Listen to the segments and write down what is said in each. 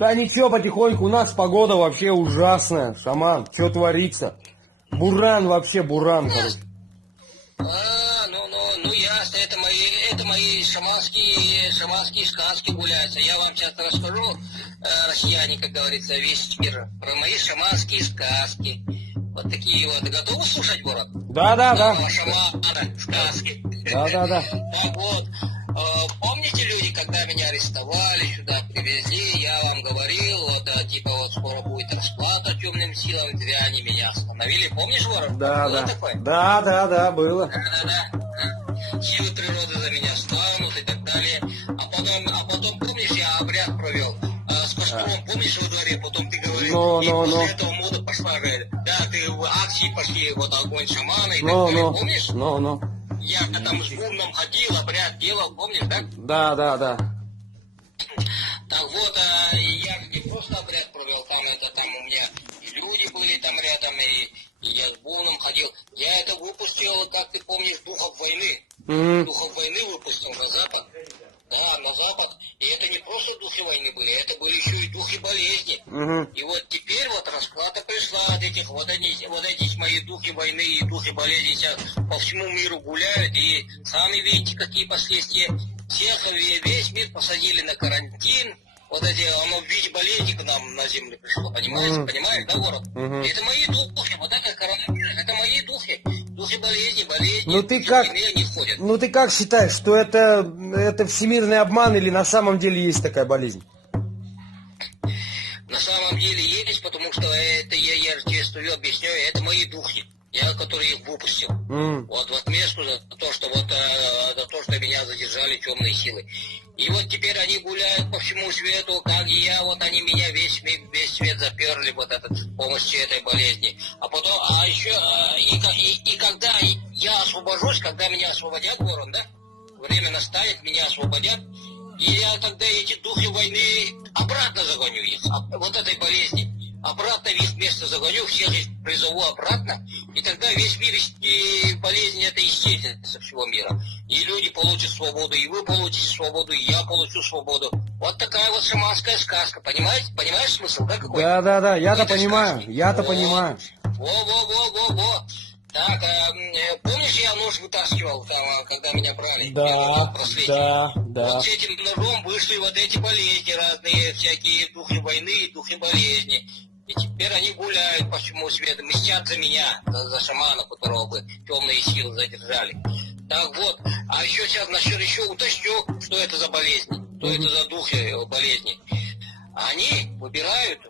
Да ничего, потихоньку, у нас погода вообще ужасная, шаман, что творится? Буран вообще, буран, короче. Ну ясно, это мои шаманские сказки гуляются. Я вам сейчас расскажу, россияне, как говорится, весь мир, про мои шаманские сказки. Вот такие вот. Готовы слушать, город? Да. Шамана, сказки. Да. Так вот, помните, люди, когда меня арестовали, сюда привезли, я вам говорил, вот, типа, вот скоро будет расплата темным силам, зря они меня остановили. Помнишь, город? Было такое? Да, было. Да. Силы природы за меня станут и так далее. А потом помнишь, я обряд провел с костром, помнишь, во дворе, потом ты говорил, после этого мода пошла, говорит, да, ты в акции пошли, вот огонь шамана и так далее, помнишь? Я там с бубном ходил, обряд делал, помнишь, да? Да. Так вот, я не просто обряд провел, там у меня и люди были там рядом, и я с бубном ходил. Я это выпустил, как ты помнишь, Духов войны. Духов войны выпустил на Запад. Да, на Запад. И это не просто духи войны были, это были еще и духи болезни. И вот теперь вот расплата пришла от этих, вот эти мои духи войны и духи болезни сейчас по всему миру гуляют. И сами видите, какие последствия. Весь мир посадили на карантин. Вот эти, оно в виде болезни к нам на землю пришло, понимаешь, да, город? Это мои духи, вот это коронавирус, это мои духи. Духи болезни, Ну ты как считаешь, что это всемирный обман или на самом деле есть такая болезнь? На самом деле есть, потому что это я же тебе стою, объясняю, это мои духи. Я, который их выпустил. Вот в отместку за то, что меня задержали темные силы. И вот теперь они гуляют по всему свету, как и я, вот они меня весь свет заперли, вот этот, с помощью этой болезни. И когда я освобожусь, когда меня освободят, город, да? Время настанет, меня освободят. И я тогда эти духи войны обратно загоню их, вот этой болезни. Обратно в их место загоню, всех их призову обратно, и тогда весь мир и болезнь это исчезнет со всего мира. И люди получат свободу, и вы получите свободу, и я получу свободу. Вот такая вот шаманская сказка, понимаешь смысл, да, какой? Да, я-то понимаю, понимаю. Во. Так, помнишь, я нож вытаскивал, там, когда меня брали? Да. Вот с этим ножом вышли вот эти болезни разные, всякие духи войны и духи болезни. И теперь они гуляют по всему свету, мстят за меня, за шамана, которого бы темные силы задержали. Так вот, а еще сейчас еще уточню, что это за болезни, что это за духи болезни. Они выбирают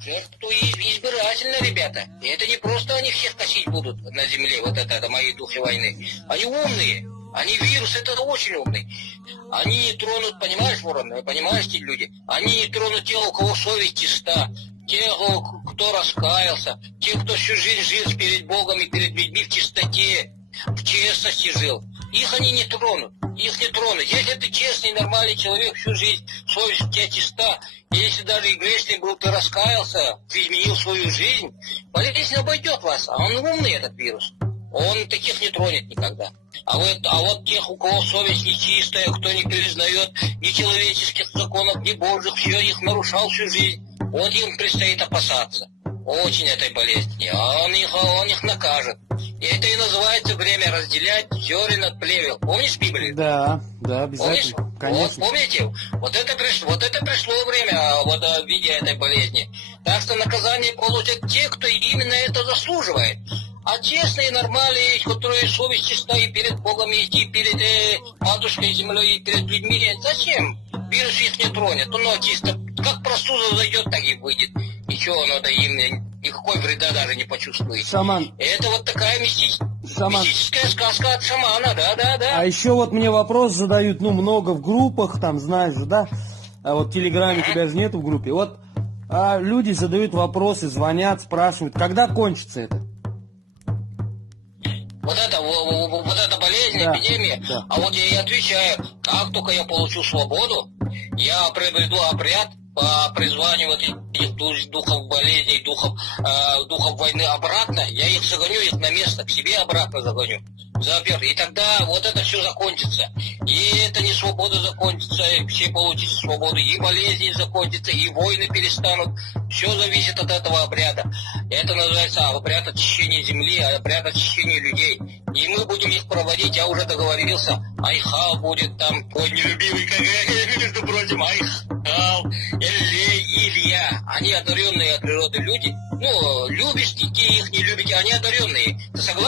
жертву избирательно, ребята. И это не просто они всех косить будут на земле, вот это мои духи войны. Они умные. Они вирус, это очень умный. Они не тронут, понимаешь, Ворон, понимаешь, те люди? Они не тронут тех, у кого совесть чиста, тех, кто раскаялся, тех, кто всю жизнь жил перед Богом и перед людьми в чистоте, в честности жил. Их они не тронут. Если ты честный, нормальный человек всю жизнь, совесть у тебя чиста, и если даже и грешный был, ты раскаялся, ты изменил свою жизнь, болезнь обойдет вас, а он умный, этот вирус. Он таких не тронет никогда. А вот тех, у кого совесть нечистая, кто не признает ни человеческих законов, ни божьих, все их нарушал всю жизнь, вот им предстоит опасаться. Очень этой болезни. Он их накажет. И это и называется время разделять зерен от плевел. Помнишь Библию? Да, обязательно. Помнишь? Конечно. Вот, помните? Вот это пришло время вот в виде этой болезни. Так что наказание получат те, кто именно это заслуживает. А честные, нормальные, которые совесть чиста и перед Богом, и перед матушкой землей, и перед людьми, зачем? Вирус их не тронет. Оно чисто, как простуда зайдет, так и выйдет. Ничего, оно им никакой вреда даже не почувствует. Шаман. Это вот такая мистическая сказка от шамана, да. А еще вот мне вопрос задают, много в группах, там, знаешь же, да? А вот в Телеграме тебя же нету в группе. Вот люди задают вопросы, звонят, спрашивают, когда кончится это? Вот эта болезнь, эпидемия. Да. А вот я и отвечаю, как только я получу свободу, я проведу обряд по призванию вот этих духов болезней, духов войны обратно, я их загоню, их на место, к себе обратно загоню. И тогда вот это все закончится. И это не свобода закончится, все получат свободу, и болезни закончатся, и войны перестанут. Все зависит от этого обряда. Это называется обряд очищения земли, обряд очищения людей. И мы будем их проводить, я уже договорился. Айхал будет там, твой нелюбимый КГ, между прочим, Айхал, Илья. Они одаренные от природы люди. Ну, любишь детей их, не любите, они одаренные. Ты согласен?